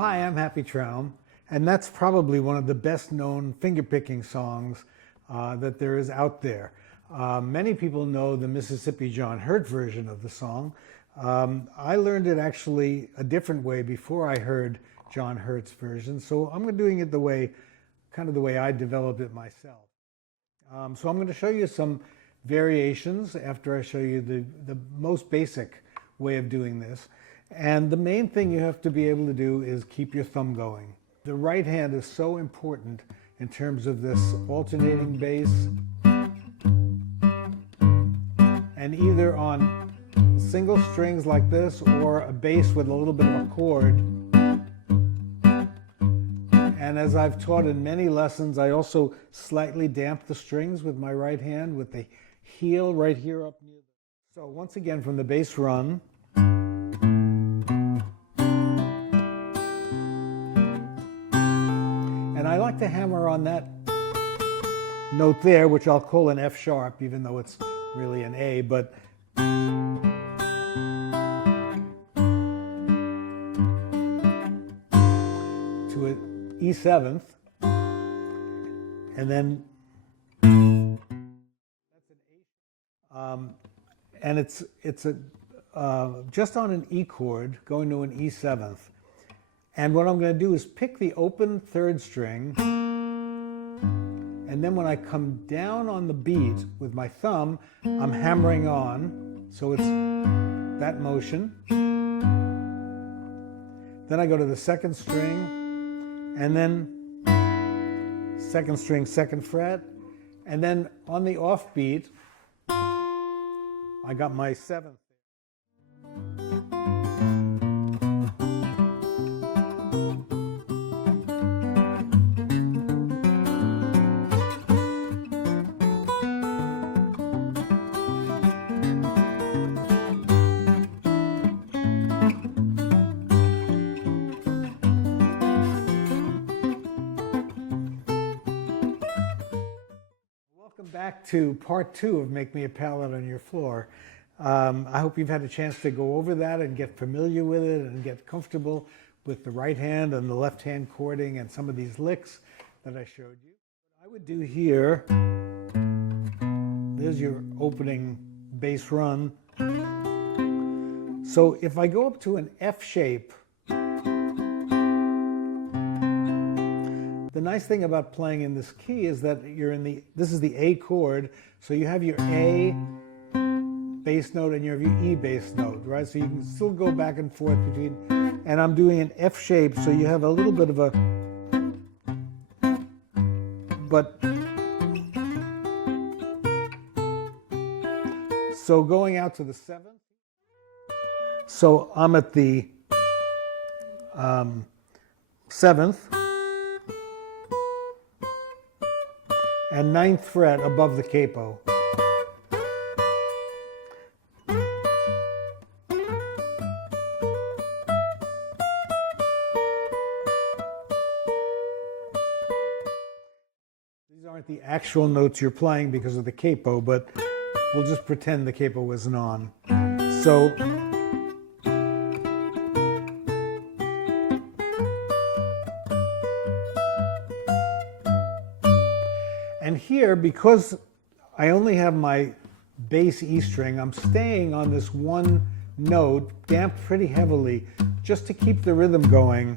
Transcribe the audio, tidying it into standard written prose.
hi, I'm Happy Traum, and that's probably one of the best known fingerpicking songs that there is out there. Many people know the Mississippi John Hurt version of the song. I learned it actually a different way before I heard John Hurt's version, so I'm doing it the way I developed it myself. So I'm going to show you some variations after I show you the most basic way of doing this. And the main thing you have to be able to do is keep your thumb going. The right hand is so important in terms of this alternating bass, and either on single strings like this or a bass with a little bit of a chord. And as I've taught in many lessons, I also slightly damp the strings with my right hand with the heel right here up near. So once again from the bass run. And I like to hammer on that note there, which I'll call an F sharp, even though it's really an A, but to an E7th, and then that's an A, and it's just on an E chord going to an E7th. And what I'm going to do is pick the open third string, and then when I come down on the beat with my thumb, I'm hammering on, so it's that motion. Then I go to the second string, and then second string, second fret, and then on the offbeat, I got my seventh. Back to part 2 of Make Me a Pallet on Your Floor. I hope you've had a chance to go over that and get familiar with it and get comfortable with the right hand and the left hand chording and some of these licks that I showed you. What I would do here, there's your opening bass run. So if I go up to an F shape, the nice thing about playing in this key is that this is the A chord, so you have your A bass note and you have your E bass note, right? So you can still go back and forth between, and I'm doing an F shape, so you have a little bit of a, but, so going out to the 7th, so I'm at the 7th, and 9th fret above the capo. These aren't the actual notes you're playing because of the capo, but we'll just pretend the capo wasn't on. So and here, because I only have my bass E string, I'm staying on this one note, damped pretty heavily, just to keep the rhythm going.